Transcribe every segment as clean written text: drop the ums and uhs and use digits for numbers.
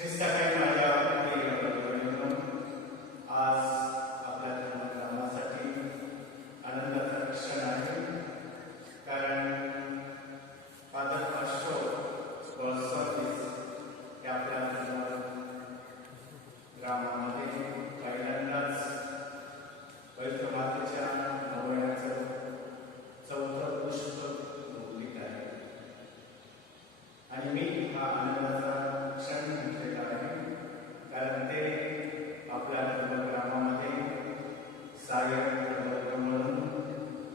ख्रिस्ताकडे माझ्या प्रिय बंधूंनो, आज आपल्या धर्मग्रामासाठी आनंदाचा क्षण आहे. कारण फादर अशोक गोल्सॉर्टिस हे आपल्या ग्रामामध्ये पहिल्यांदाच पवित्र मातेच्या नवऱ्याचं 4थं पुष्प रोवलीत आहे. आणि मी हा आनंदाचा क्षण घेतलेला आहे, कारण ते आपल्या धर्मग्रामामध्ये सहाय्यक धर्मग्रह म्हणून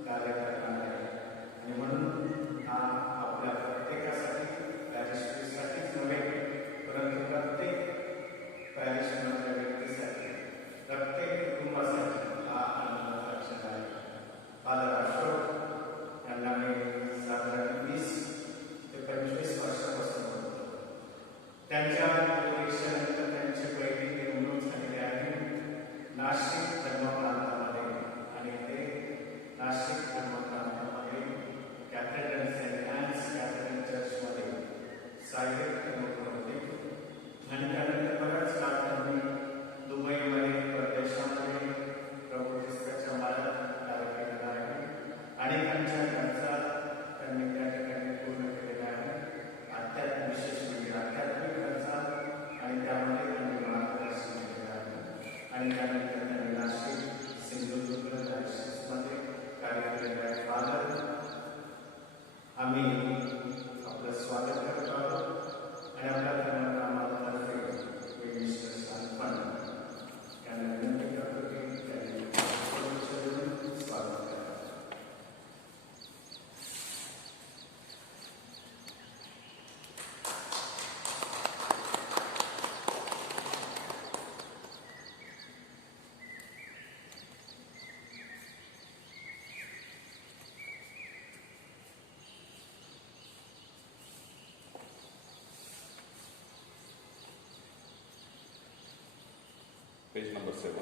कार्य करणार आहे. आणि म्हणून हा आपल्या प्रत्येकासाठी, पॅरिशसाठीच नव्हे, परंतु प्रत्येक पॅरिशमधल्या व्यक्तीसाठी, प्रत्येक कुटुंबासाठी हा आनंदाचा क्षण आहे. फादर अशोक यांना मी साधारण 20 ते 25 वर्षापासून होतो. त्यांच्या निरीक्षणानंतर त्यांची पहिली नेमणूक झालेली आहे नाशिक धर्मप्रांतामध्ये. आणि ते Nashik धर्मप्रांतामध्ये cathedral Saint Ann's cathedral चर्चमध्ये सहाय्यक धर्मगुरू होते. आणि त्यानंतर बराच काळ त्यांनी दुबईमध्ये, परदेशामध्ये प्रभू ख्रिस्ताच्या मार्गात कार्य केलेलं आहे. आणि त्यांच्या घरचा त्यांनी त्या ठिकाणी पूर्ण केलेला आहे. विशेष म्हणजे आध्यात्मिक गरजा, आणि त्यामध्ये त्यांनी मार्गदर्शन केलेलं आहे. आणि त्यानंतर त्यांनी नाशिक, सिंधुदुर्ग, मध्ये कार्य केलेलं आहे. फादर, आम्ही आपलं स्वागत करतो आहोत आणि आपल्या धर्मग्रामातर्फे मिस्टर सांगपण यांना विनंती करतो की त्यांनी स्वागत करा. Page number 7.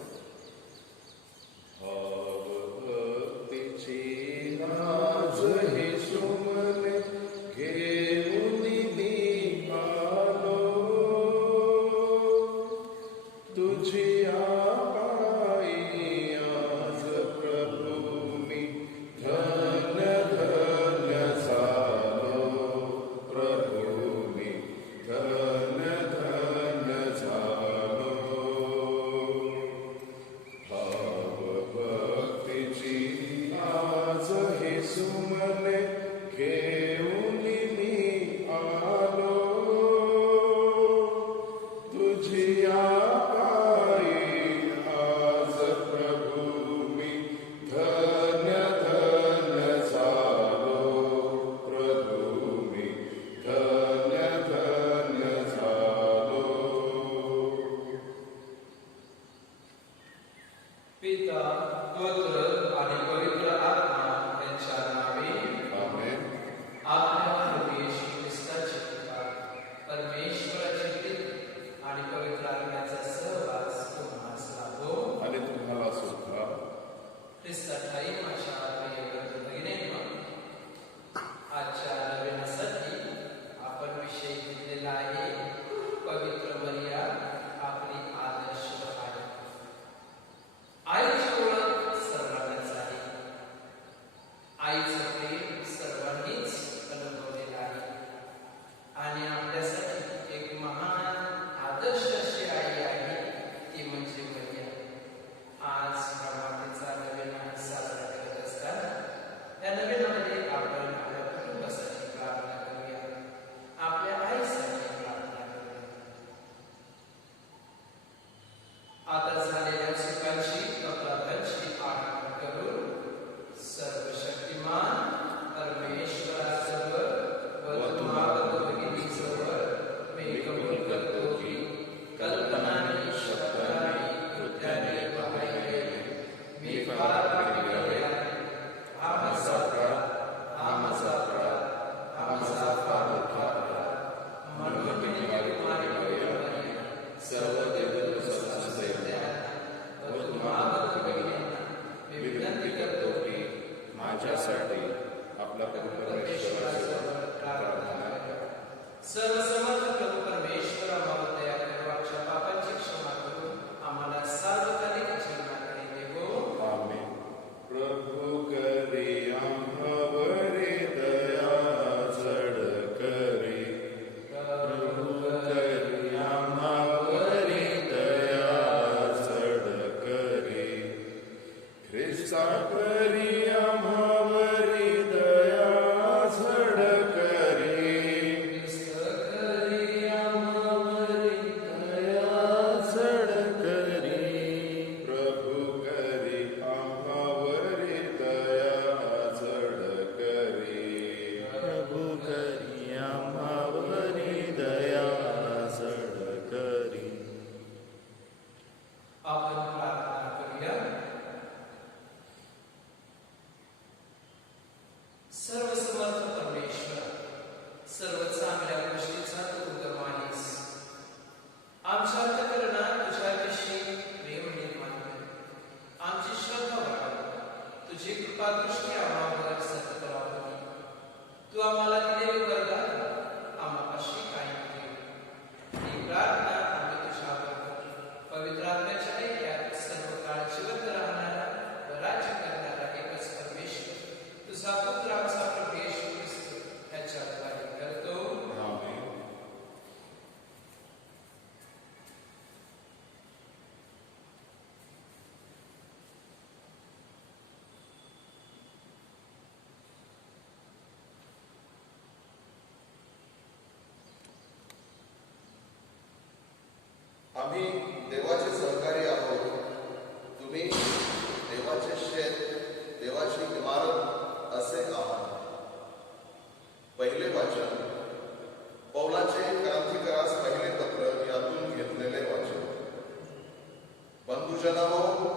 गुरुजनांनो,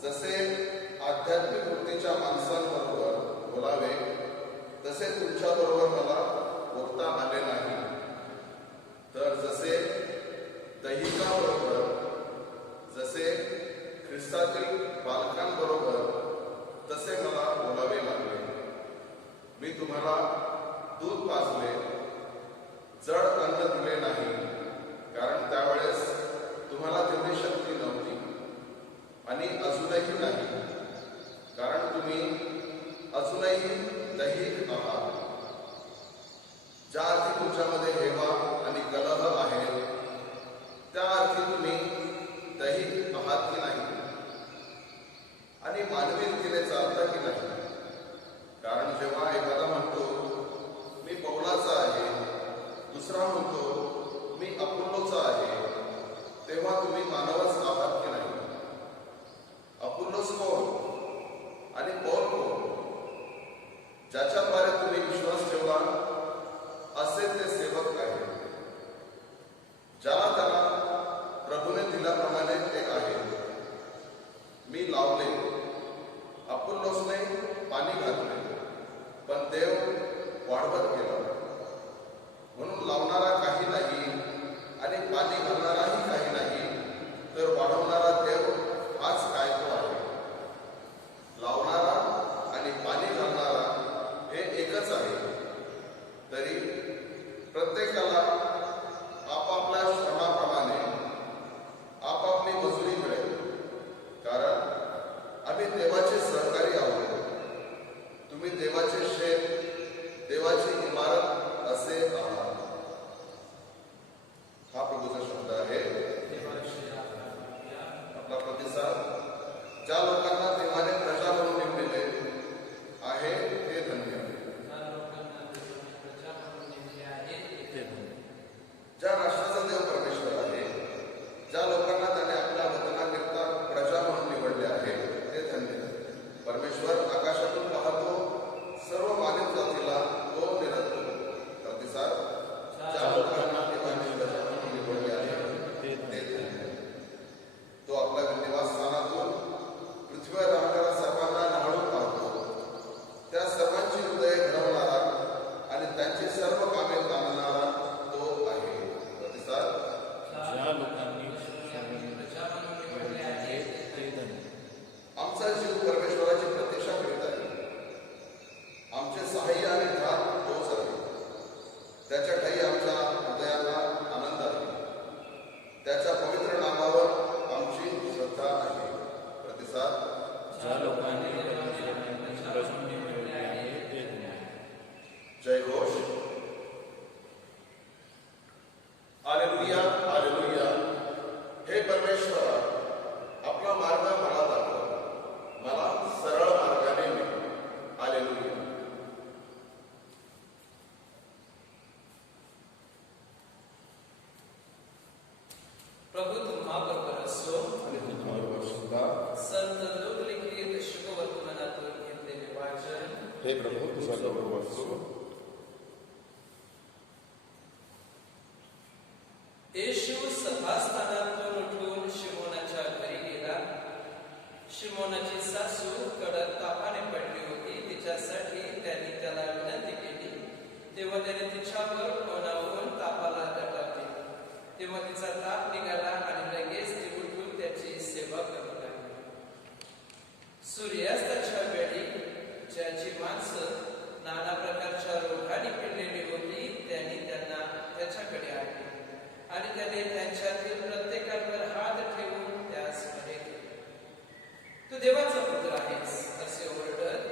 जसे आध्यात्मिक वृत्तीच्या माणसांबरोबर बोलावे तसे तुमच्याबरोबर मला बोलता आले नाही, तर जसे दैहिकाबरोबर, जसे ख्रिस्तातील बालकांबरोबर तसे मला बोलावे लागले. मी तुम्हाला दूध पाजले, जड अन्न दिले नाही, कारण त्यावेळेस तुम्हाला तेवढी शक्ती नव्हती आणि अजूनही नाही, कारण तुम्ही अजूनही दैहिक आहात. ज्या अर्थी तुमच्यामध्ये हेवा आणि कलह आहे, त्या अर्थी तुम्ही दैहिक आहात की नाही आणि मानवी रीतीने चालता की नाही. कारण जेव्हा एखादा म्हणतो मी पौलाचा आहे, दुसरा म्हणतो मी अपोल्लोचा आहे, तेव्हा तुम्ही मानवच आहात की नाही. अपोल्लोस कोण आणि पौल कोण? ज्याच्याद्वारे तुम्ही विश्वास ठेवला असे ते सेवक आहे. ज्याला त्याला प्रभूने दिल्याप्रमाणे ते आहे. मी लावले, अपोल्लोसने पाणी घातले, पण देव वाढवत गेला. म्हणून लावणारा काही नाही आणि पाणी घालणाराही काही नाही, तर वाढवणारा देव हाच काय तो आहे. लावणारा आणि पाणी घालणारा हे एकच आहे. तरी प्रत्येकाला आपापल्या श्रमाप्रमाणे आपापली मजुरी मिळेल, कारण आम्ही देवाचे सहकारी आहोत. तुम्ही देवाचे शेत, देवाची इमारत असे आहात. हा प्रभूचा शब्द आहे. आपला प्रतिसाद. ज्या लोकांना देवाने प्रजा म्हणून नेमलेले आहे ते धन्य. ज्या राष्ट्राचा देव परमेश्वर आहे, ज्या लोकांना त्याने आपल्या वचनाकरिता प्रजा म्हणून निवडले आहे ते धन्य. परमेश्वर आकाशातून पाहतो, सर्व मानव जातीला तो निरंतर. प्रतिसाद. ज्या लोकांना देवाने प्रजा म्हणून निवडले आहे ते धन्य. तो आपल्या निवासस्थानातून पृथ्वीवर राहणाऱ्या सर्वांना न्हाळून पाहतो. त्या सर्वांची हृदय घडवणारा आणि त्यांची सर्व कामे जाणणारा तो आहे. प्रतिसाद. ज्या लोकांनी आमचा जीव परमेश्वराची प्रतीक्षा करीत आहे. आमचे सहाय्य आणि धार तोच आहे. त्याच्या ठायी आमच्या हृदयाला आनंद आहे. त्याच्या पवित्र नामावर आमची श्रद्धा आहे. प्रतिसाद. ज्या लोकांनी प्रश्न मिळवले आहे ते धन्य. जय घोष. Hallelujah, hallelujah. हे परमेश्वरा, आपला मार्ग मला दाखव, मला सरळ मार्गाने ने. हालेलुया. प्रभु तुम्हाबरोबर असो. आणि तुझ्याबरोबर सुद्धा. संत लोकलिखित शुभवर्तमानातून घेतलेले वाचन. हे प्रभू तुझ्याबरोबर असो. येशू सभास्थानातून उठून शिमोनाच्या घरी गेला. शिमोनाची सासू कडक तापाने पडली होती. तिच्यासाठी त्यांनी त्याला विनंती केली. तेव्हा त्याने तिच्यावर ओवाळून तापाला दटावले. तेव्हा तिचा ताप निघाला आणि लगेच ती उठून त्याची सेवा करू लागली. सूर्यास्ताच्या वेळी ज्याची माणसं नाना प्रकारच्या रोगाने पिडलेली होती, त्यांनी त्यांना त्याच्याकडे आणले आणि त्याने त्यांच्यातील प्रत्येकावर हात ठेवून त्यास बरे केले. तू देवाचा पुत्र आहेस असे ओरडत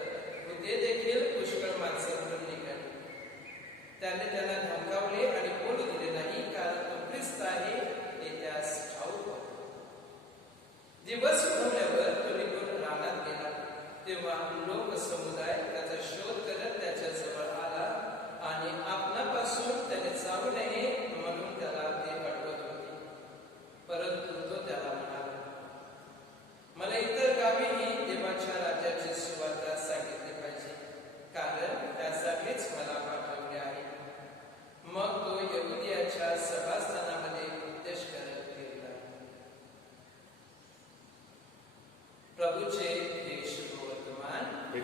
ते देखील पुष्कळ माणसांकडून निघाले. त्याने त्यांना धमकावले आणि बोलू दिले नाही, कारण तो ख्रिस्त आहे हे त्यास ठाऊक होते. दिवस उगवल्यावर तो निघून रानात गेला. तेव्हा लोक समुदाय त्याचा शोध करत त्याच्या जवळ आला आणि आपणापासून त्याने जाऊ नये म्हणून त्याला ते अडवत होते.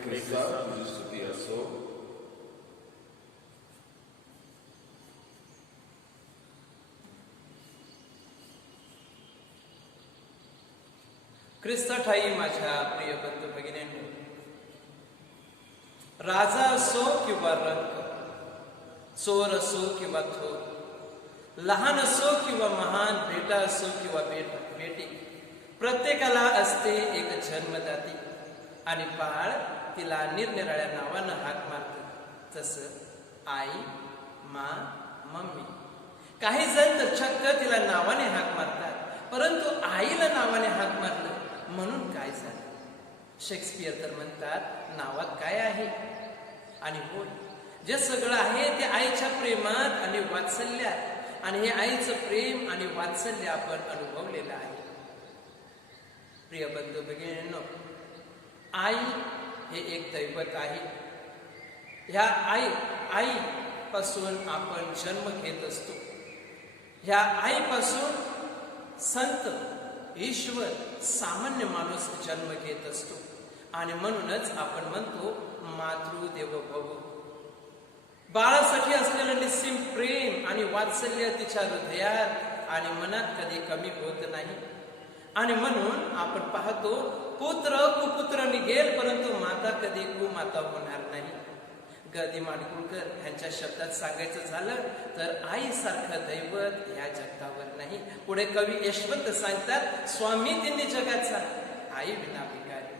ख्रिस्ता तुझी स्तुती असो. ख्रिस्त ठाई माझ्या प्रिय बंधू भगिनींनो, राजा असो किंवा रंक, चोर असो किंवा थोर, लहान असो किंवा महान, बेटा असो किंवा बेटी, प्रत्येकाला असते एक जन्मदाती आणि बाळ तिला निरनिराळ्या नावानं हाक मारते. तसं आई, मा, मम्मी. काही जण तर चक्क तिला नावाने हाक मारतात. परंतु आईला नावाने हाक मारलं म्हणून काय झालं? शेक्सपियर तर म्हणतात, नावात काय आहे? आणि होय, जे सगळं आहे ते आईच्या प्रेमात आणि वात्सल्यात, आणि हे आईचं प्रेम आणि वात्सल्य आपण अनुभवलेलं आहे. प्रिय बंधू भगिनींनो, आई हे एक दैवत आहे. ह्या आई पासून आपण जन्म घेत असतो. ह्या आईपासून संत, ईश्वर, सामान्य माणूस जन्म घेत असतो. आणि म्हणूनच आपण म्हणतो मातृदेवो भव. बाळासाठी असलेलं निस्सीम प्रेम आणि वात्सल्य तिच्या हृदयात आणि मनात कधी कमी होत नाही. आणि म्हणून आपण पाहतो, पुत्र कुपुत्र निघेल परंतु माता कधी कुमाता होणार नाही. ग. दि. माडगुळकर यांच्या शब्दात सांगायचं झालं तर आईसारखं दैवत या जगतावर नाही. पुढे कवी यशवंत सांगतात, स्वामी तिन्ही जगाचा, आई विना भिकारी.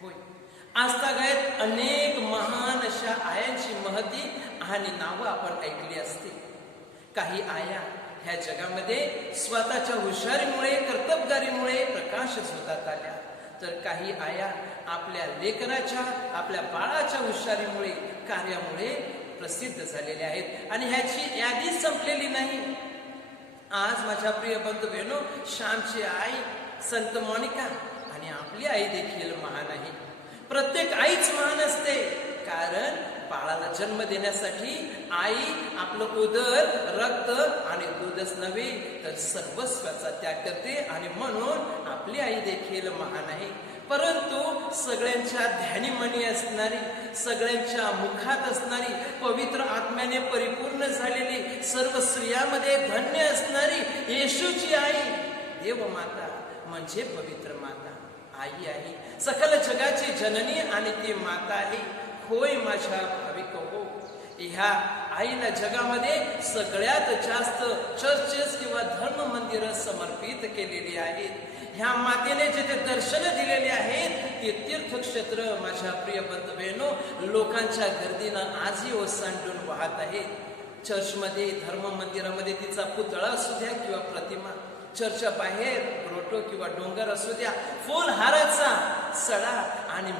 होय, आजतागायत अनेक महान अशा आयांची महती आणि नावं आपण ऐकली असतील. काही आया ह्या जगामध्ये स्वतःच्या हुशारीमुळे, कर्तबगारीमुळे प्रकाश झोतात आल्या, तर काही आया आपल्या लेकराच्या, आपल्या बाळाच्या हुशारीमुळे, कार्यामुळे प्रसिद्ध झालेल्या आहेत. आणि ह्याची यादी संपलेली नाही. आज माझ्या प्रिय बंधू बहिणो, श्यामची आई संत मोनिका आणि आपली आई देखील महान आहे. प्रत्येक आईच महान असते, कारण बाळाला जन्म देण्यासाठी आई आपलं उदर, रक्त आणि दूधच नव्हे तर सर्वस्वाचा त्याग करते. आणि म्हणून आपली आई देखील महान आहे. परंतु सगळ्यांच्या ध्यानीमनी असणारी, सगळ्यांच्या मुखात असणारी, पवित्र आत्म्याने परिपूर्ण झालेली, सर्व स्त्रियामध्ये धन्य असणारी येशूची आई, देवमाता म्हणजे पवित्र माता, आई आहे. सकल जगाची जननी आणि ती माता आहे. होय माझ्या भाविक हो, ह्या आईला जगामध्ये सगळ्यात जास्त चर्चेस किंवा धर्म मंदिरं समर्पित केलेली आहेत. ह्या मातेने जिथे दर्शन दिलेले आहेत ते तीर्थक्षेत्र माझ्या प्रिय बंधू बहिणो लोकांच्या गर्दीनं आजही ओसांडून वाहत आहेत. चर्चमध्ये, धर्म मंदिरामध्ये तिचा पुतळा असू द्या किंवा प्रतिमा, चर्चच्या बाहेर ग्रोटो किंवा डोंगर असू द्या, फुलहाराचा सडा आणि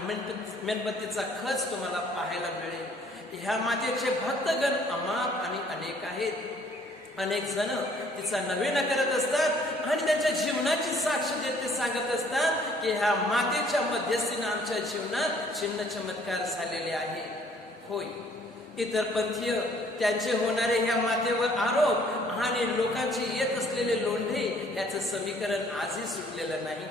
मेणबत्तीचा खच तुम्हाला पाहायला मिळेल. ह्या मातेचे भक्तगण अमाप आणि अनेक आहेत. अनेक जण तिचा नवेना करत असतात आणि त्यांच्या जीवनाची साक्ष देत ते सांगत असतात की ह्या मातेच्या मध्यस्थीनं आमच्या जीवनात चिन्ह चमत्कार झालेले आहे. होय, इतर पंथीय त्यांचे होणारे ह्या मातेवर आरोप आणि लोकांचे येत असलेले लोंढे याचं समीकरण आजही सुटलेलं नाही.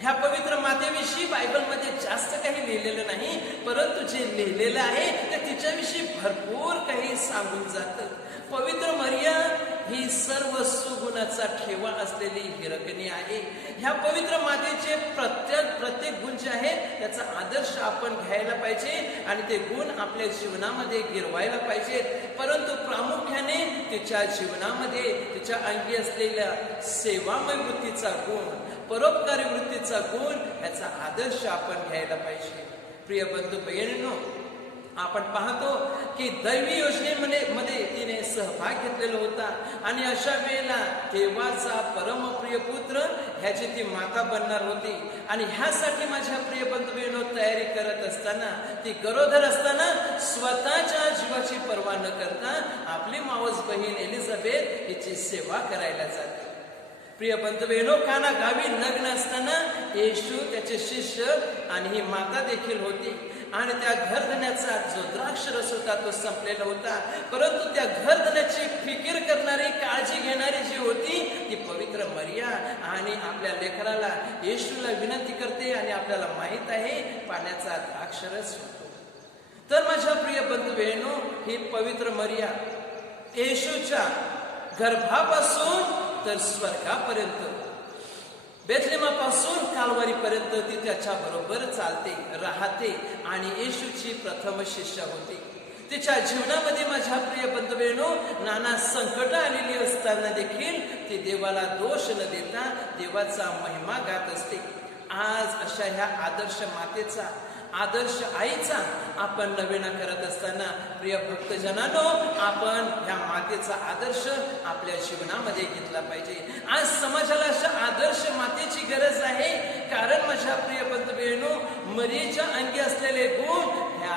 ह्या पवित्र मातेविषयी बायबलमध्ये जास्त काही लिहिलेलं नाही, परंतु जे लिहिलेलं आहे ते तिच्याविषयी भरपूर काही सांगून जातं. पवित्र मरिया ही सर्व सुगुणाचा ठेवा असलेली हिरकणी आहे. ह्या पवित्र मातेचे प्रत्येक गुण जे आहे त्याचा आदर्श आपण घ्यायला पाहिजे आणि ते गुण आपल्या जीवनामध्ये गिरवायला पाहिजेत. परंतु प्रामुख्याने तिच्या जीवनामध्ये तिच्या अंगी असलेल्या सेवामय वृत्तीचा गुण, परोपकारी वृत्तीचा गुण याचा आदर्श आपण घ्यायला पाहिजे. प्रिय बंधू बहिणींनो, आपण पाहतो की दैवी योजनेमध्ये तिने सहभाग घेतलेला होता आणि अशा वेळेला देवाचा परमप्रिय पुत्र ह्याची ती माता बनणार होती. आणि ह्यासाठी माझ्या प्रिय बंधू बहिणींनो तयारी करत असताना, ती गरोदर असताना स्वतःच्या जीवाची पर्वा न करता आपली मावस बहीण एलिझाबेथ हिची सेवा करायला जाते. प्रिय बंधू बहिणो, काना गावी लग्न असताना येशू, त्याचे शिष्य आणि ही माता देखील होती. आणि त्या घरधण्याचा जो द्राक्ष रस होता तो संपलेला होता, परंतु त्या घरधण्याची फिकीर करणारी, काळजी घेणारी जी होती ती पवित्र मरिया आणि आपल्या लेकराला येशूला विनंती करते आणि आपल्याला माहित आहे पाण्याचा द्राक्षरस होतो. तर माझ्या प्रिय बंधू बहिणो, ही पवित्र मरिया येशूच्या गर्भापासून तर स्वर्गापर्यंत, बेथलेमापासून कालवारीपर्यंत ती त्याच्या बरोबर चालते, राहते आणि येशूची प्रथम शिष्य होती. तिच्या जीवनामध्ये माझ्या प्रिय बंधू बहिणो, नाना संकट आलेली असताना देखील ती देवाला दोष न देता देवाचा महिमा गात असते. आज अशा ह्या आदर्श मातेचा, आदर्श आईचा आपण नवेना करत असताना प्रिय भक्तजनांनो, आपण ह्या मातेचा आदर्श आपल्या जीवनामध्ये घेतला पाहिजे. आज समाजाला अशा आदर्श मातेची गरज आहे, कारण माझ्या प्रिय बंधू बहिणो, मरियेच्या अंगी असलेले गुण ह्या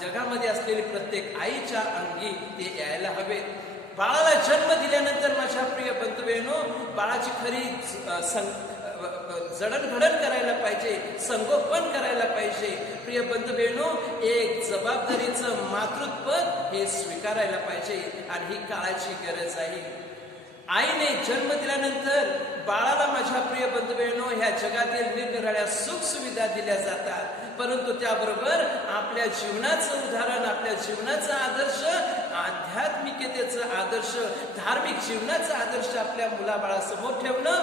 जगामध्ये असलेली प्रत्येक आईच्या अंगी ते यायला हवे. बाळाला जन्म दिल्यानंतर माझ्या प्रिय बंधू बहिणो, बाळाची खरी जडणघडण करायला पाहिजे, संगोपन करायला पाहिजे. प्रिय बंधू बहिणो, एक जबाबदारीचं मातृत्वपद हे स्वीकारायला पाहिजे आणि ही काळाची गरज आहे. आईने जन्म दिल्यानंतर बाळाला माझ्या प्रिय बंधू बहिणो, ह्या जगातील निरनिराळ्या सुख सुविधा दिल्या जातात, परंतु त्याबरोबर आपल्या जीवनाचं उदाहरण, आपल्या जीवनाचा आदर्श, आध्यात्मिकतेचा आदर्श, धार्मिक जीवनाचा आदर्श आपल्या मुलाबाळासमोर ठेवणं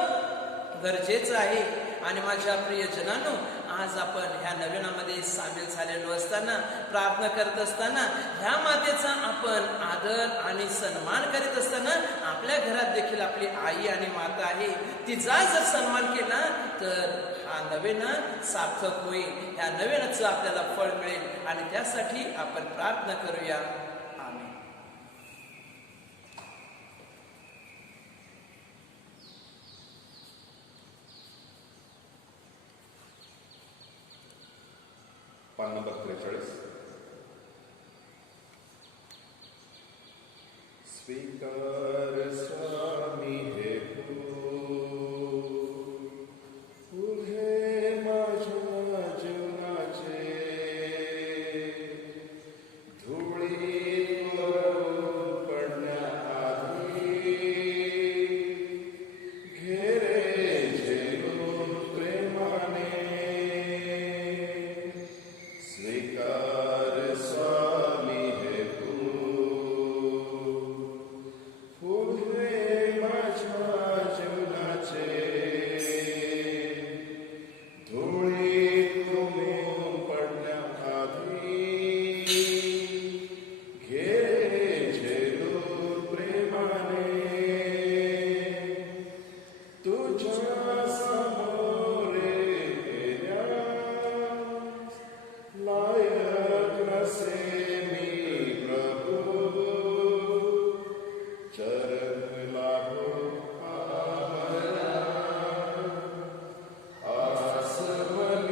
गरजेचं आहे. आणि माझ्या प्रियजनांनो, आज आपण ह्या नवीनामध्ये सामील झालेलो असताना, प्रार्थना करत असताना, ह्या मातेचा आपण आदर आणि सन्मान करीत असताना, आपल्या घरात देखील आपली आई आणि माता आहे, तिचा जर सन्मान केला तर हा नवेना सार्थक होईल, ह्या नवेनाचं आपल्याला फळ मिळेल. आणि त्यासाठी आपण प्रार्थना करूया. आमेन. पान नंबर 43. स्वीकार स्वामी हे फूल हे माझ्या जीवनाचे, धुळीवर पडण्याआधी घे रे झेलून प्रेमाने. स्वीकार स्वामी हे फूल हे माझ्या जीवनाचे, धुळीतून पडण्याआधी घे रे झेलून प्रेमाने. तुझ्या समोर लायक नसे मी प्रभू, चरण लागो आमला. आसमनी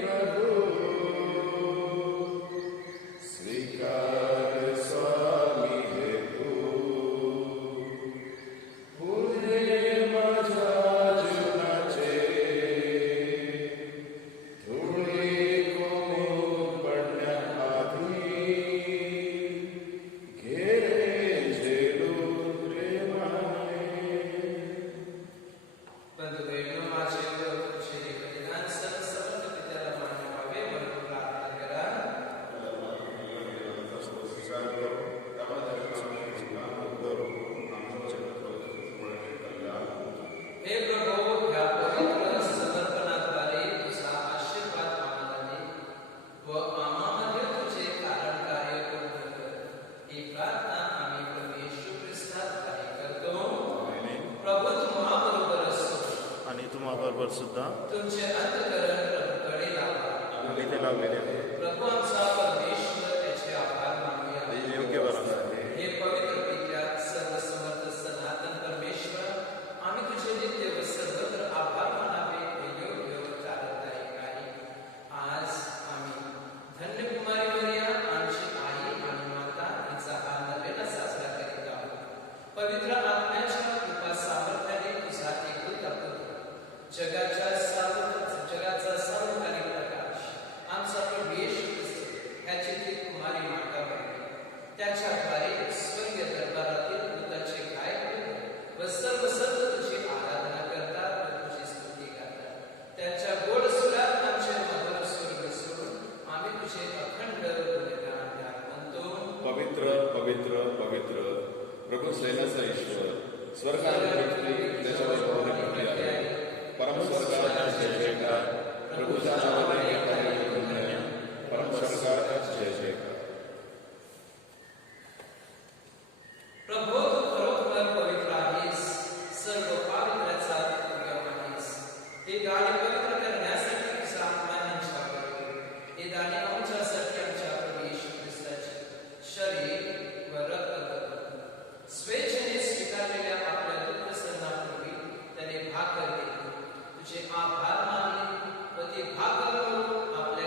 प्रभू, स्वीकार स्वामी हे फूल हे माझ्या जीवनाचे, धुळी कोण पडण्याआधी घे रे झेलून प्रेमाने. बंधू बहिणो, माझे बलिदान सर्व पित्याला मान्य व्हावे म्हणून प्रार्थना करा. हे प्रभू, ह्या पवित्र समर्पणाद्वारे तुझा आशीर्वाद आम्हाला दे व आम्हामध्ये तुझे कारण कार्य पूर्ण कर. ही प्रार्थना आम्ही प्रभू येशू ख्रिस्ताद्वारे करतो. प्रभू तुम्हा बरोबर असो आणि तुम्हाबरोबर सुद्धा तुमचे अंतःकरण प्रभूकडे लावा. आम्ही ते लावलेले आहे. प्रभू आमचा परमेश्वर, त्याचे आभार मानूया. ते योग्य वरदान आहे. हे पवित्र पित्या, सर्वसमर्थ सनातन परमेश्वर, आम्ही तुझे नित्य व सर्वत्र आभार मानावे हे योग्य व चालदायक आहे. आज आम्ही धन्य कुमारी मरिया, आमची आई आणि माता, तिचा हा नवेना साजरा करीत आहोत. पवित्र आत्म्याच्या कृपा सामर्थ्याने तुझा एकूण जगाचा सार्वकालिक प्रकाश आमचा प्रभू येशू ख्रिस्त सर्वज्ञाचा ईश्वर स्वर्गात पृथ्वी त्याच्या वैभवाने भरली आहे. परमस्वर्गात जय जयकार, प्रभूच्या नावाने येणारे पुण्य, परमस्वर्गात जय जयकार. प्रभो तू खरोखर पवित्र आहेस, सर्व पावित्र्याचा उगम आहेस. हे गाणी पवित्र करण्यासाठी तुझा आत्मा यांच्यावर येतो. हे दाणे आमच्यासाठी आमच्या प्रभू येशू ख्रिस्ताचे शरीर व रक्त करतो. स्वेच्छेने स्वीकारलेल्या आपल्या दुःख सहनापूर्वी त्याने भाकर दिली, तुझे आभार मानले व ती भाकर म्हणून आपल्या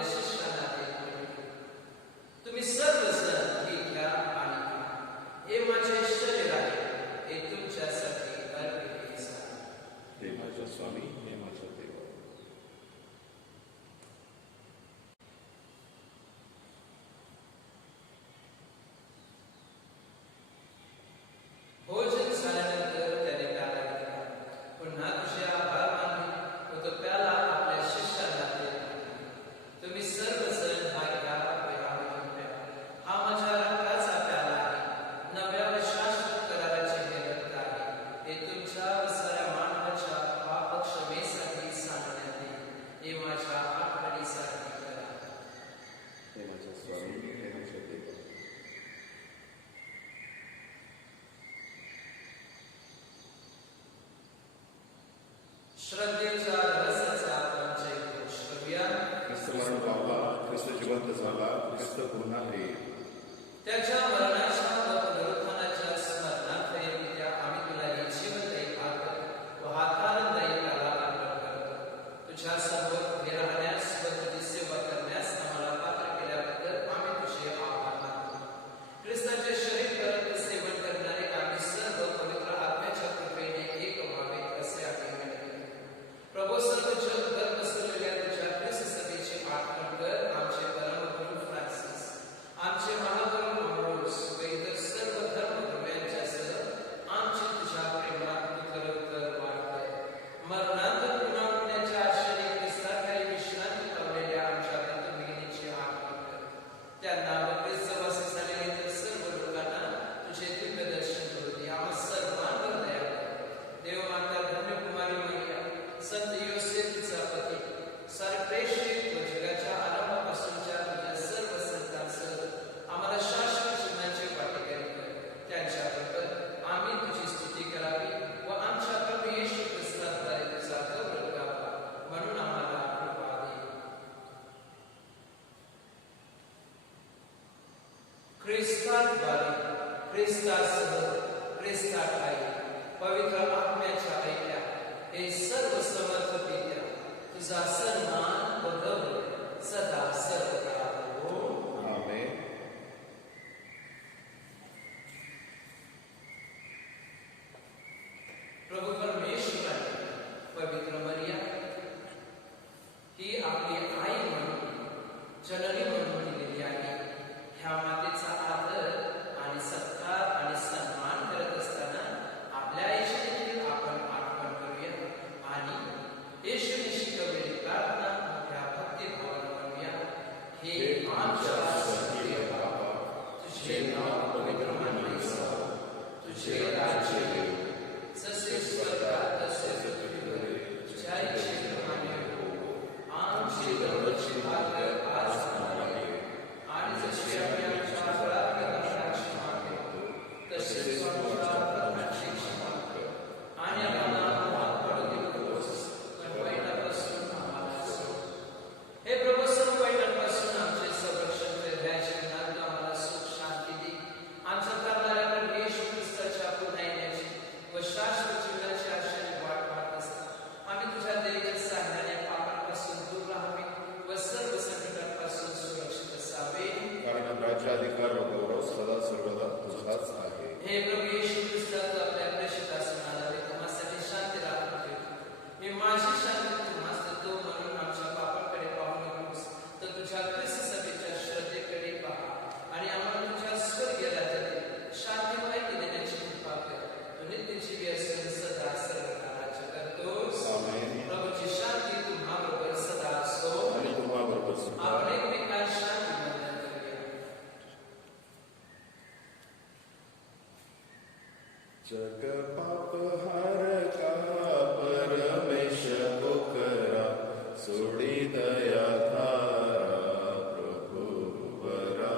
जग पाप हर का परमेश को करा सोडी दया धारा प्रभु वरा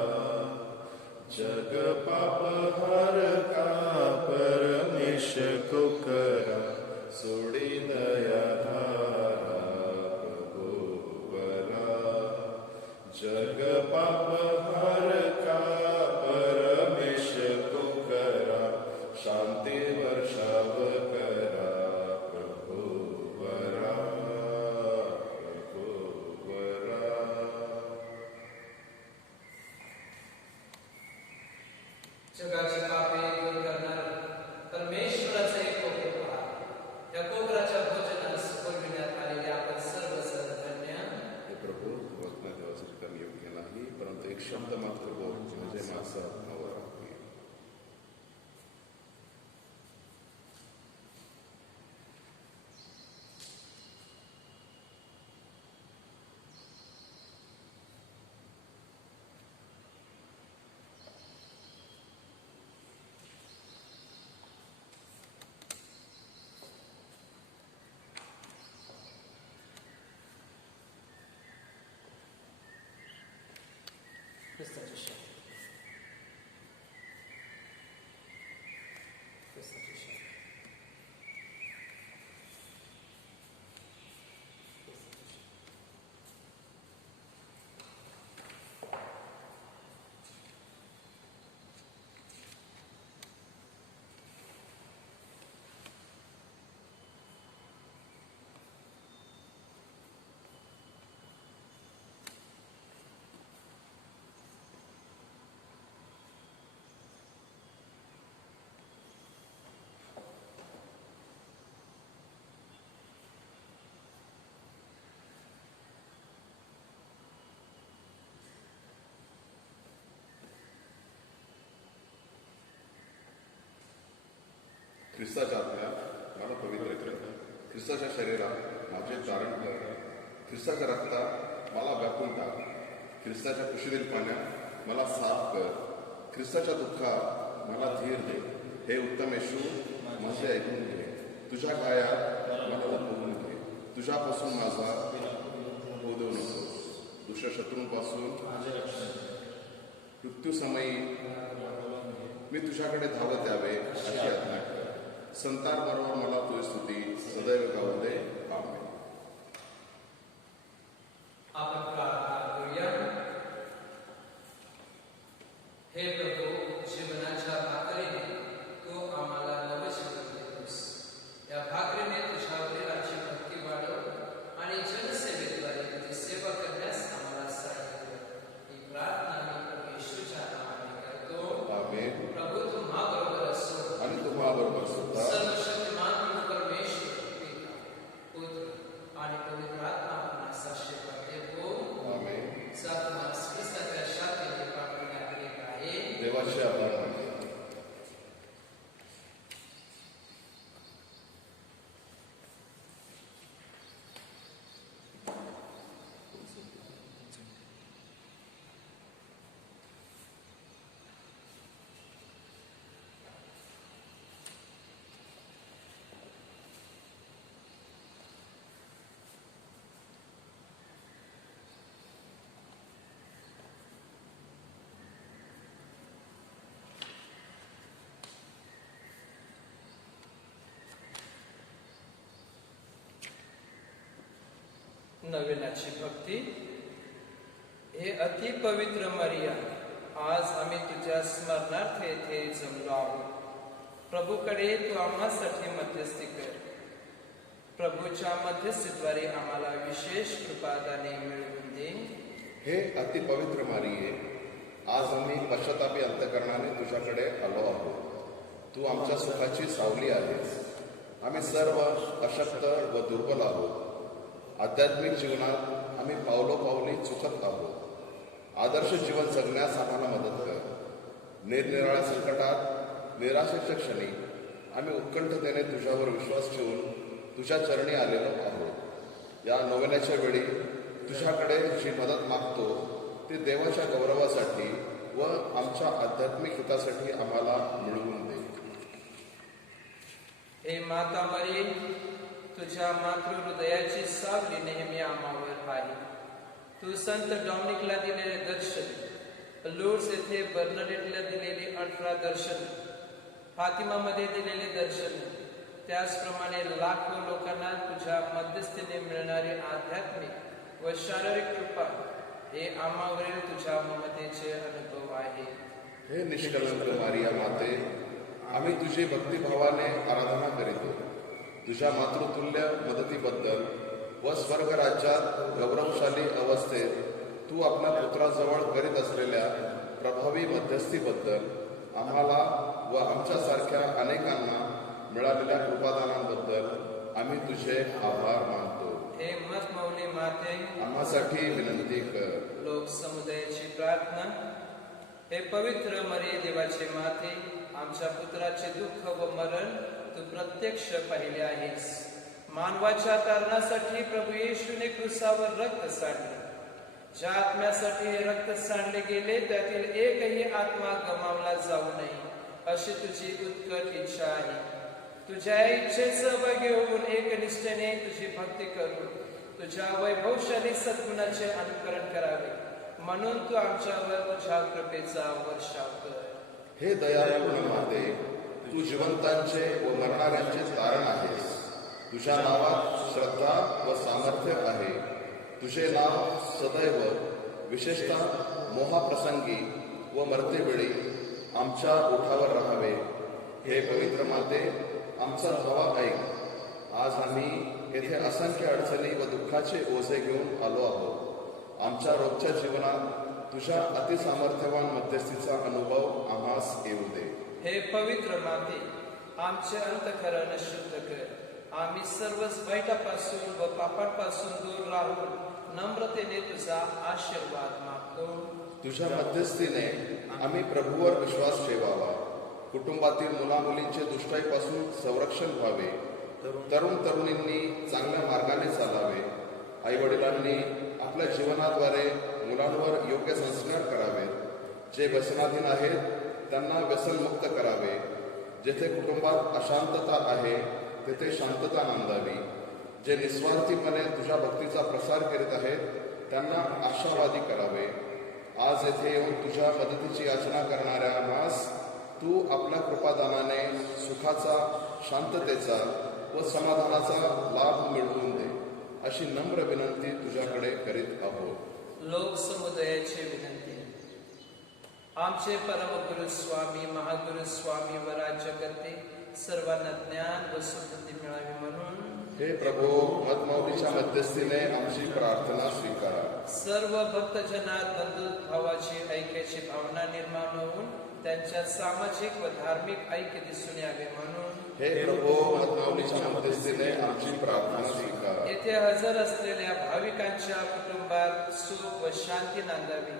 जग पाप हर का परमेश को करा सोडी दया धारा प्रभु वरा जग पाप हर का परमेश को करा शांती वर्षाव करा प्रभु वरा प्रभु वरा जगाची पापे दूर करणार परमेश्वराचा एक कोपर पहा. या कोपराच्या भोजनास बोलविण्यात आलेले आपण सर्वजण धन्य. हे प्रभू वचना देवाचं ठिकाण योग्य नाही परंतु एक शब्द मात्र बोल म्हणजे माझा आत्मावर आहे. ख्रिस्ताची शांती. ख्रिस्ताची शांती. ख्रिस्ताच्या आत्म्या मला पवित्र कर ख्रिस्ताच्या शरीरात माझे धारण कर ख्रिस्ताच्या रक्तात मला व्यापून टाक ख्रिस्ताच्या कुशीतील पाण्यात मला साफ कर ख्रिस्ताच्या दुःखात मला धीर दे. हे उत्तम येशू माझे ऐकून घे तुझ्या गायात मला लपवून घे तुझ्यापासून माझा होऊ देऊ नकोस. दुसऱ्या शत्रूंपासून मृत्यूसमयी मी तुझ्याकडे धावत यावे अशी आज्ञा कर. संतांबरोबर मला तुझी स्तुती सदैव गाऊ दे. आमेन. आपण प्रार्थना करूया. हे प्रभू, जीवनाच्या भाकरीने तू आम्हाला नवजीवन देतोस. या भाकरीने तुझ्यावरील आमची भक्ती वाढव आणि जनसेवेद्वारे तुझी सेवा करण्यास आम्हाला सहाय्य कर. ही प्रार्थना मी प्रभू येशूच्या नावाने करतो. आमेन. प्रभू तुम्हा बरोबर असो. आणि तुम्हाबरोबर सुद्धा सर्वशक्तिमान प्रभू परमेश्वर पिता पुत्र आणि पवित्र आत्मा आपणास आशीर्वाद देतो. आमेन. सातमास ख्रिस्ताच्या शांतीने पाठवण्यात आले आहे. देवाचे आभार मानले. नवीनाची भक्ती. हे अति पवित्र मरिया, आज आम्ही तुझ्या स्मरणार्थ येथे जमलो आहोत. प्रभूकडे तू आम्हासाठी मध्यस्थी कर. प्रभूच्या मध्यस्थीद्वारे आम्हाला विशेष कृपादाने मिळवून दे. हे अति पवित्र मारिये, आज आम्ही पश्चातापी अंतकरणाने तुझ्याकडे आलो आहोत. तू आमच्या सुखाची सावली आहेस. आम्ही सर्व अशक्त व दुर्बल आहोत. आध्यात्मिक जीवनात आम्ही पावलोपावली चुकत आहोत. आदर्श जीवन जगण्यास आम्हाला मदत कर. निरनिराळ्या संकटात निराशेच्या क्षणी आम्ही उत्कंठतेने तुझ्यावर विश्वास ठेवून तुझ्या चरणी आलेलो आहोत. या नोवेनाच्या वेळी तुझ्याकडे जी मदत मागतो ती देवाच्या गौरवासाठी व आमच्या आध्यात्मिक हितासाठी आम्हाला मिळवून दे. हे माता मरी, तुझ्या मातृहृदयाची सावली नेहमी आम्हावर आहे. तू संत डॉमिनिकला दिलेले दर्शन, लूर्ड्स येथे बर्नाडेटला दिलेली 18 दर्शन, फातिमामध्ये दिलेले दर्शन, त्याचप्रमाणे लाखो लोकांना तुझ्या मध्यस्थीने मिळणारी आध्यात्मिक व शारीरिक कृपा हे आम्हावरील तुझ्या ममतेचे अनुभव आहे. हे निष्कलंक मारिया माते, आम्ही तुझी भक्तिभावाने आराधना करीतो. तुझ्या मातृतुल्य मदतीबद्दल व स्वर्ग राज्यात गौरवशाली अवस्थेत तू आपल्या पुत्राजवळ करीत असलेल्या प्रभावी मध्यस्थीबद्दल आम्हाला व आमच्यासारख्या अनेकांना मिळालेल्या कृपादानांबद्दल आम्ही तुझे आभार मानतो. हे मजमौली माते, आम्हासाठी विनंती कर. लोक समुदायाची प्रार्थना. हे पवित्र मरिये देवाचे माते, आमच्या पुत्राचे दुःख व मरण तू प्रत्यक्ष पाहिले आहेस. मानवाच्या तारणासाठी प्रभू येशूने क्रुसावर रक्त सांडले. ज्या आत्म्यासाठी हे रक्त सांडले गेले त्यातील एकही आत्मा गमावला जाऊ नये अशी तुझी उत्कट इच्छा आहे. तुझ्या इच्छेत सहभागी होऊन एकनिष्ठेने तुझी भक्ती करून तुझ्या वैभवशाली सद्गुणाचे अनुकरण करावे म्हणून तू आमच्यावर तुझ्या कृपेचा वर्षाव कर. हे दयापूर्ण माते, तू जिवंतांचे व मरणाऱ्यांचे तारण आहेस. तुझ्या नावात श्रद्धा व सामर्थ्य आहे. तुझे नाव सदैव, विशेषतः मोहाप्रसंगी व मरतेवेळी आमच्या ओठावर राहावे. हे पवित्र माते, आमचा धावा ऐक. आज आम्ही येथे असंख्य अडचणी व दुःखाचे ओझे घेऊन आलो आहोत. आमच्या रोजच्या जीवनात तुझ्या अतिसामर्थ्यवान मध्यस्थीचा अनुभव आम्हास येऊ दे. हे पवित्र माते, आमचे अंतःकरण शुद्ध कर. आम्ही सर्वच वाईटापासून व पापांपासून दूर राहून नम्रतेने तुझा आशीर्वाद मागतो. तुझ्या मध्यस्थीने आम्ही प्रभूवर विश्वास ठेवावा. कुटुंबातील मुलामुलींचे दुष्टाईपासून संरक्षण व्हावे. तरुण तरुणींनी चांगल्या मार्गाने चालावे. आई वडिलांनी आपल्या जीवनाद्वारे मुलांवर योग्य संस्कार करावेत. जे व्यसनाधीन आहेत त्यांना व्यसनमुक्त करावे. जेथे कुटुंबात अशांतता आहे तेथे शांतता नांदावी. जे निस्वार्थीपणे तुझ्या भक्तीचा प्रसार करीत आहेत त्यांना आशावादी करावे. आज येथे येऊन तुझ्या मदतीची याचना करणाऱ्या आम्हास तू आपल्या कृपादानाने सुखाचा, शांततेचा व समाधानाचा लाभ मिळवून दे अशी नम्र विनंती तुझ्याकडे करीत आहोत. लोक समुदायाची विनंती. आमचे परमगुरु स्वामी, महागुरु स्वामी व राज्यकर्ते सर्वांना ज्ञान व सुबुद्धी मिळावी म्हणून हे प्रभू, मतमौलीच्या मध्यस्थीने आमची प्रार्थना स्वीकारा. सर्व भक्तजनात बंधुभावाची ऐक्याची भावना निर्माण होऊन त्यांच्यात सामाजिक व धार्मिक ऐक्य दिसून यावे म्हणून हे प्रभू, मतमौलीच्या मध्यस्थीने आमची प्रार्थना स्वीकारा. येथे हजर असलेल्या भाविकांच्या कुटुंबात सुख व शांती नांदावी.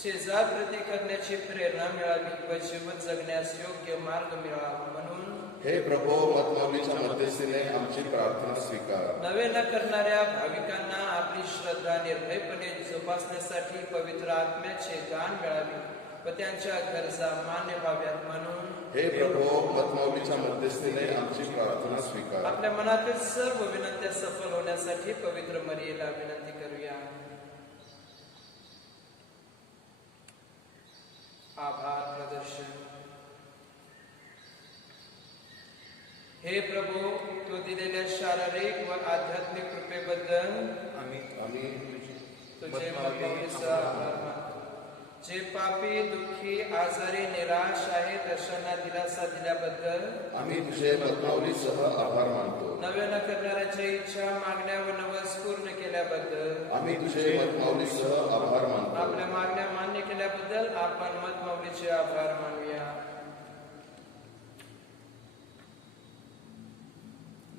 शेजार प्रती करण्याची प्रेरणा मिळावी व जीवन जगण्यास योग्य मार्ग मिळावा म्हणून हे प्रभू, मतमौलीच्या मध्यस्थीने आमची प्रार्थना स्वीकारा. नव्यानं करणाऱ्या भाविकांना आपली श्रद्धा निर्भयपणे जोपासण्यासाठी पवित्र आत्म्याचे दान मिळावे व त्यांच्या गरजा मान्य व्हाव्यात म्हणून हे प्रभू, मतमौलीच्या मध्यस्थीने आमची प्रार्थना स्वीकारा. आपल्या मनातील सर्व विनंत्या सफल होण्यासाठी पवित्र मरियेला विनंती करूया. आभार प्रदर्शन. हे प्रभू, तू दिलेल्या शारीरिक व आध्यात्मिक कृपेबद्दल आम्ही तुझे मतमौलीचा आभार मानतो. जे पापी, दुःखी, आजारी, निराश आहेत अशांना दिलासा दिल्याबद्दल आम्ही तुझे मतमौलीसह आभार मानतो. नव्यानं करणाऱ्याच्या इच्छा, मागण्या व नवस पूर्ण केल्याबद्दल आम्ही तुझे मतमौलीसह आभार मानतो. आपल्या मागण्या मान्य केल्याबद्दल आपण मतमौलीचे आभार मानूया.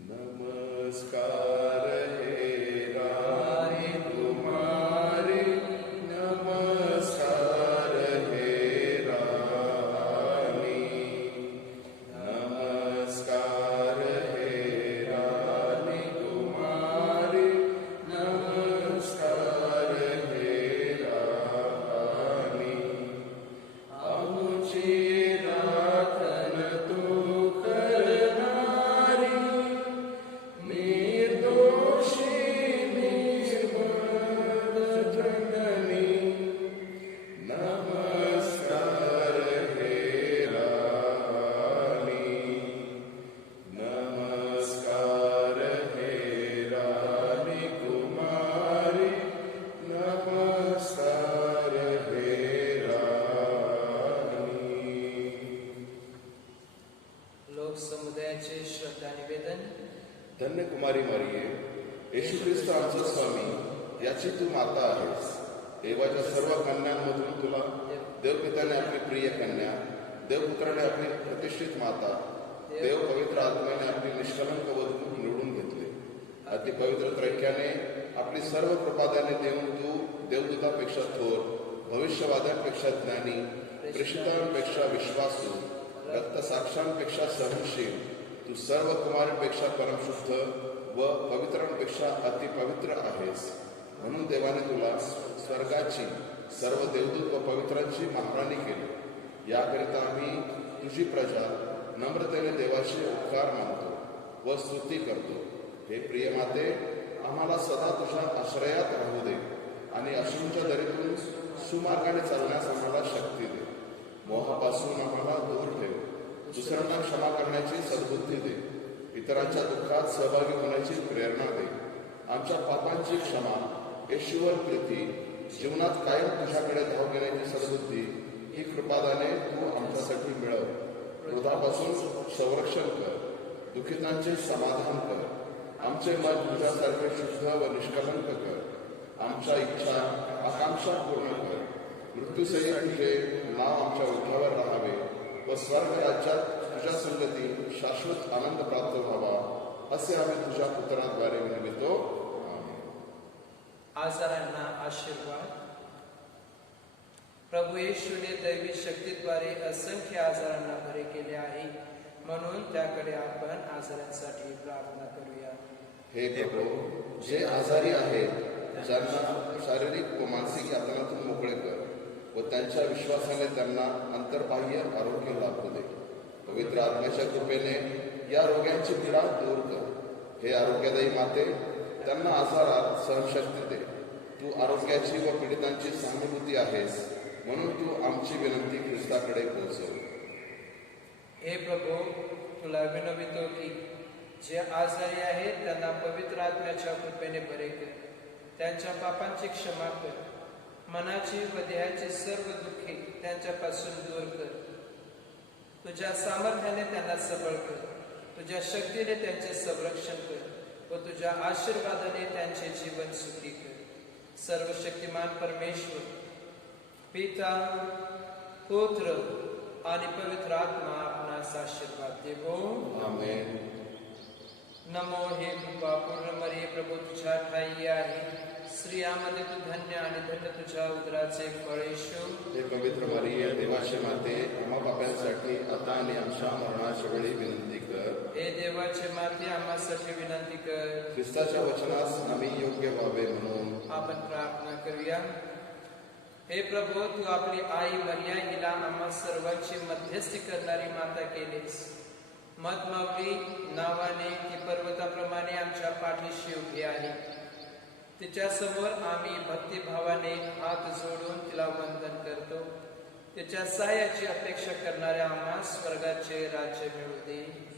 नमस्कार हे राणी तुम्हारी, नमस्कार हे राणी, नमस्कार हे राणी तुम्हारी, नमस्कार हे राणी. आमची राखण तू करणारी, श्रद्धा निवेदन. धन्य कुमारी मरिये, येशू ख्रिस्त आमचा स्वामी याची तू माता आहेस. देवाच्या सर्व कन्यांमधून तुला देवपिताने आपली प्रिय कन्या, देवपुत्राने आपली प्रतिष्ठित माता, देव पवित्र आत्म्याने आपली निष्कलंक वधू निवडून घेतले. अति पवित्र त्रैक्याने आपली सर्व कृपादाने देऊन तू देवदूतापेक्षा थोर, भविष्यवाद्यांपेक्षा ज्ञानी, प्रेषितांपेक्षा विश्वासू, रक्तसाक्षांपेक्षा सहनशील, तू सर्व कुमारींपेक्षा परमशुद्ध व पवित्रांपेक्षा अतिपवित्र आहेस. म्हणून देवाने तुला स्वर्गाची सर्व देवदूत व पवित्रांची महाराणी केली. याकरिता आम्ही तुझी प्रजा नम्रतेने देवाचे उपकार मानतो व स्तुती करतो. हे प्रिय माते, आम्हाला सदा तुझ्या आश्रयात राहू दे आणि अश्रूंच्या दरीतून सुमार्गाने चालण्यास आम्हाला शक्ती दे. मोहापासून आम्हाला दूर ठेव. दुसऱ्यांना क्षमा करण्याची सद्बुद्धी दे. इतरांच्या दुःखात सहभागी होण्याची प्रेरणा दे. आमच्या पापांची क्षमा, येशूवर प्रीती, जीवनात कायम तुझ्याकडे धाव घेण्याची सद्बुद्धी ही कृपादाने तू आमच्यासाठी मिळव. क्रोधापासून संरक्षण कर. दुःखितांचे समाधान कर. आमचे मन तुझ्यासारखे शुद्ध व निष्कलंक कर. आमच्या इच्छा आकांक्षा पूर्ण कर. मृत्यूसही तुझे नाव आमच्या ओठावर राहावे व स्वर्ग राज्यात तुझ्या संगती शाश्वत आनंद प्राप्त व्हावा, असे आम्ही तुझ्या पुत्राद्वारे विनवितो. आजारांना आशीर्वाद. प्रभू येशूने दैवी शक्तीद्वारे असंख्य आजारांना बरे केले आहे, म्हणून त्याकडे आपण आजारांसाठी प्रार्थना करूया. हे प्रभू, जे आजारी आहेत ज्यांना शारीरिक व मानसिक यातनातून मोकळे कर व त्यांच्या विश्वासाने त्यांना अंतर्बाह्य आरोग्य लाभू दे. पवित्र आत्म्याच्या कृपेने या रोग्यांची पीडा दूर कर. हे आरोग्यदायी माते, त्यांना आजारात सहनशक्ती दे. तू आरोग्याची व पीडितांची सहानुभूती आहेस, म्हणून तू आमची विनंती ख्रिस्ताकडे पोहोचव. हे प्रभू, तुला विनवितो की जे आजारी आहेत त्यांना पवित्र आत्म्याच्या कृपेने बरे कर. त्यांच्या पापांची क्षमा कर. मनाची व देहाची सर्व दुःखे त्यांच्यापासून दूर कर. तुझ्या सामर्थ्याने त्यांना सबळ कर. तुझ्या शक्तीने त्यांचे संरक्षण कर व तुझ्या आशीर्वादाने त्यांचे जीवन सुखी कर. सर्वशक्तिमान परमेश्वर, पिता, पुत्र आणि पवित्र आत्मा आपणास आशीर्वाद देवो. आमेन. नमो हे कृपा पूर्ण मरिये, प्रभू तुझ्या ठाई आहे. स्त्रियामध्ये तू धन्य आणि धन्य तुझ्या उदराचे फळ येशू. हे पवित्र मरिये, देवाचे माते, आम्हा पाप्यांसाठी आता आणि आमच्या मरणाच्या वेळी विनंती कर. हे देवाचे माते, आम्हासाठी विनंती कर. ख्रिस्ताच्या वचनास आम्ही योग्य व्हावे म्हणून आपण प्रार्थना करूया. हे प्रभू, तू आपली आई मरिया हिला आम्हा सर्वांची मध्यस्थी करणारी माता केलीस. मतमावली नावाने ती पर्वताप्रमाणे आमच्या पाठीशी उभी आहे. तिच्या समोर आम्ही भक्तिभावाने हात जोडून तिला वंदन करतो. तिच्या सहाय्याची अपेक्षा करणाऱ्या आम्हा स्वर्गाचे राज्य मिळू दे.